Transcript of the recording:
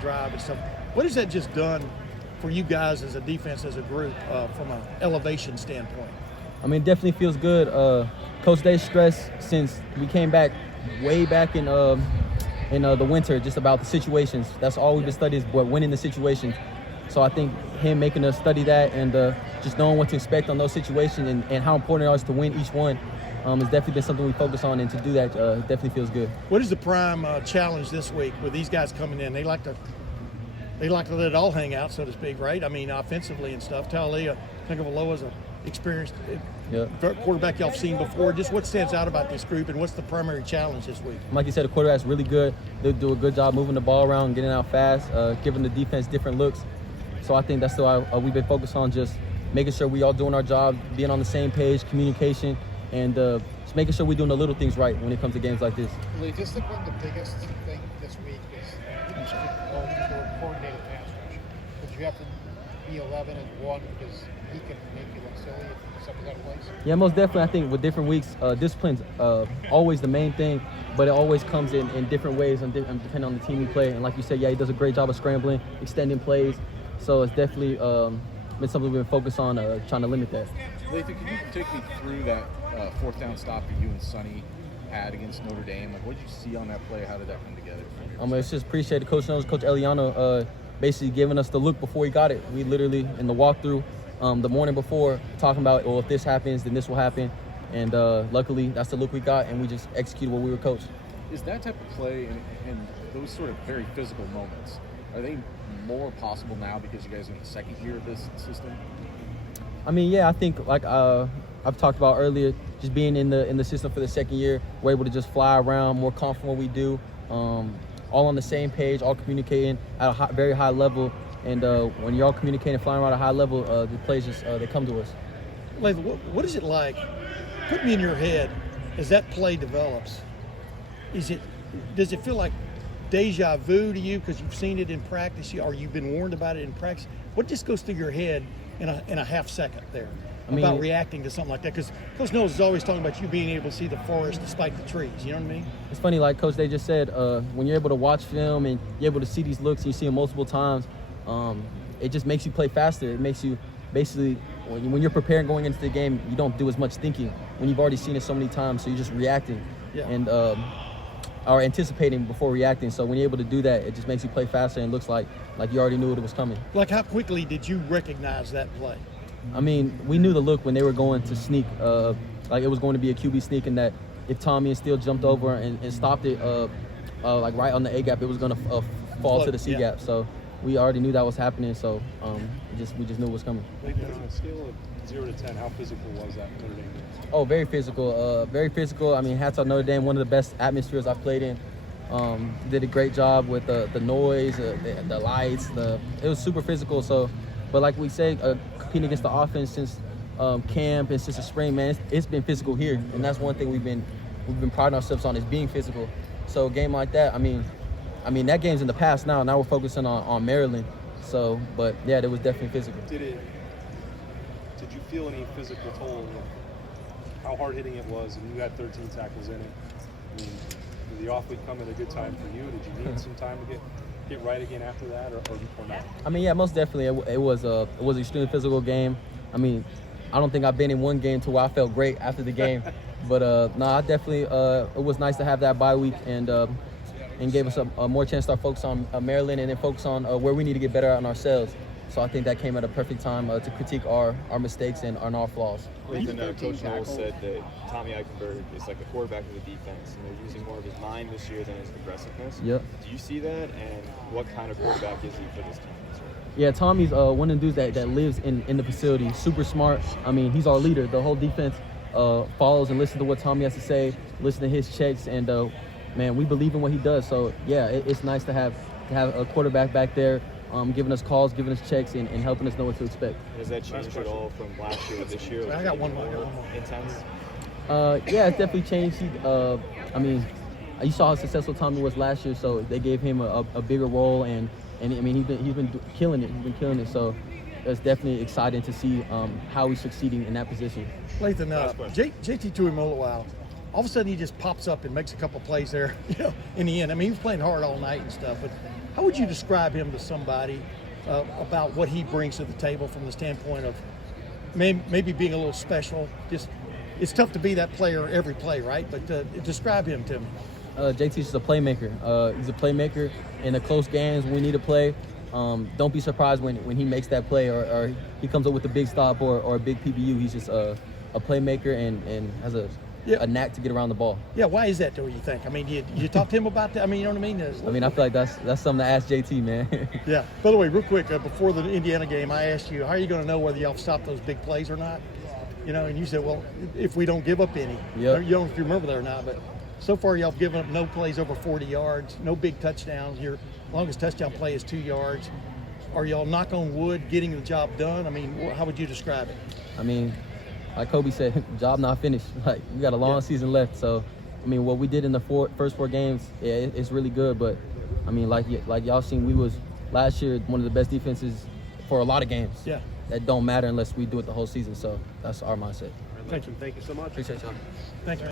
drive and stuff. What has that just done for you guys as a defense, as a group, from an elevation standpoint? I mean, it definitely feels good. Coach Day stressed since we came back way back in the winter, just about the situations. That's all we've been studying, but winning the situations. So I think him making us study that and just knowing what to expect on those situations and how important it is to win each one has definitely been something we focus on, and to do that definitely feels good. What is the prime challenge this week with these guys coming in? They like to let it all hang out, so to speak, right? I mean, offensively and stuff. Talia Tagovailoa is an experienced quarterback y'all have seen before. Just what stands out about this group, and what's the primary challenge this week? Like you said, the quarterback's really good. They'll do a good job moving the ball around, getting out fast, giving the defense different looks. So I think that's why we've been focused on just making sure we all doing our job, being on the same page, communication, and just making sure we're doing the little things right when it comes to games like this. Lee, just think what the biggest thing this week is you should get coordinated pass rush. But you have to be 11-1 because he can make you look silly if something's out of place. Yeah, most definitely. I think with different weeks, discipline's always the main thing, but it always comes in different ways and depending on the team we play. And like you said, he does a great job of scrambling, extending plays. So it's definitely been something we've been focused on trying to limit that. Lathan, can you take me through that fourth down stop that you and Sonny had against Notre Dame? Like, what did you see on that play? How did that come together? It's just appreciate Coach Eliano basically giving us the look before he got it. We literally, in the walkthrough the morning before, talking about, well, if this happens, then this will happen. And luckily, that's the look we got, and we just executed what we were coached. Is that type of play and those sort of very physical moments, are they more possible now because you guys are in the second year of this system? I mean, yeah, I think like I've talked about earlier, just being in the system for the second year, we're able to just fly around, more confident what we do, all on the same page, all communicating at a very high level. And when you're all communicating, flying around at a high level, the plays just they come to us. Lathan, what is it like? Put me in your head as that play develops. Does it feel like deja vu to you because you've seen it in practice, or you've been warned about it in practice? What just goes through your head in a half second there about reacting to something like that? Because Coach Knowles is always talking about you being able to see the forest despite the trees. You know what I mean? It's funny, like Coach Day just said, when you're able to watch film and you're able to see these looks and you see them multiple times, it just makes you play faster. It makes you basically, when you're preparing going into the game, you don't do as much thinking when you've already seen it so many times, so you're just reacting and or anticipating before reacting. So when you're able to do that, it just makes you play faster and looks like you already knew it was coming. Like, how quickly did you recognize that play? I mean, we knew the look when they were going to sneak, like it was going to be a QB sneak, and that if Tommy and Steele jumped over and stopped it, like right on the A gap, it was going to fall to the C gap. So we already knew that was happening. So we just knew it was coming. On a scale of 0 to 10, how physical was that Notre Dame game? Oh, very physical. Very physical. I mean, hats off Notre Dame, one of the best atmospheres I've played in. Did a great job with the noise, the lights. It was super physical. So, but like we say, competing against the offense since camp and since the spring, man, it's been physical here, and that's one thing we've been priding ourselves on, is being physical. So a game like that, I mean that game's in the past now. Now we're focusing on Maryland. So, but yeah, it was definitely physical. Did you feel any physical toll? How hard hitting it was, and you had 13 tackles in it. I mean, did the off week come at a good time for you? Did you need some time to get right again after that, or not? I mean, yeah, most definitely. It was an extremely physical game. I mean, I don't think I've been in one game to where I felt great after the game, but I definitely. It was nice to have that bye week and gave us a more chance to start focus on Maryland and then focus on where we need to get better on ourselves. So I think that came at a perfect time to critique our mistakes and our flaws. Coach Knowles said that Tommy Eichenberg is like the quarterback of the defense, and they're using more of his mind this year than his aggressiveness. Yep. Do you see that, and what kind of quarterback is he for this team? Yeah, Tommy's one of the dudes that lives in the facility, super smart. I mean, he's our leader. The whole defense follows and listens to what Tommy has to say, listen to his checks, and man, we believe in what he does. So yeah, it's nice to have a quarterback back there giving us calls, giving us checks, and helping us know what to expect. Has that changed at all from last year to this year? I got one more. Intense? Yeah, it's definitely changed. I mean, you saw how successful Tommy was last year, so they gave him a bigger role, and I mean, he's been killing it. He's been killing it. So it's definitely exciting to see how he's succeeding in that position. Lathan, JT Tuimoloau, all of a sudden he just pops up and makes a couple plays there, in the end. I mean, he was playing hard all night and stuff, but how would you describe him to somebody about what he brings to the table from the standpoint of maybe being a little special? Just, it's tough to be that player every play, right? But describe him to me. JT's just a playmaker. He's a playmaker in the close games when we need to play. Don't be surprised when he makes that play or he comes up with a big stop or a big PBU. He's just a playmaker and has a knack to get around the ball. Yeah, why is that, do you think? I mean, you talk to him about that? I mean, you know what I mean? I feel like that's something to ask JT, man. Yeah. By the way, real quick, before the Indiana game, I asked you, how are you going to know whether y'all stop those big plays or not? And you said, well, if we don't give up any. Yep. You don't know if you remember that or not, but so far y'all have given up no plays over 40 yards, no big touchdowns. Your longest touchdown play is 2 yards. Are y'all, knock on wood, getting the job done? I mean, how would you describe it? I mean, like Kobe said, job not finished. Like, we got a long season left. So, I mean, what we did in the first four games, it's really good. But, I mean, like y'all seen, we was last year one of the best defenses for a lot of games. Yeah. That don't matter unless we do it the whole season. So that's our mindset. Thank you. Thank you so much. Appreciate y'all. Thank you.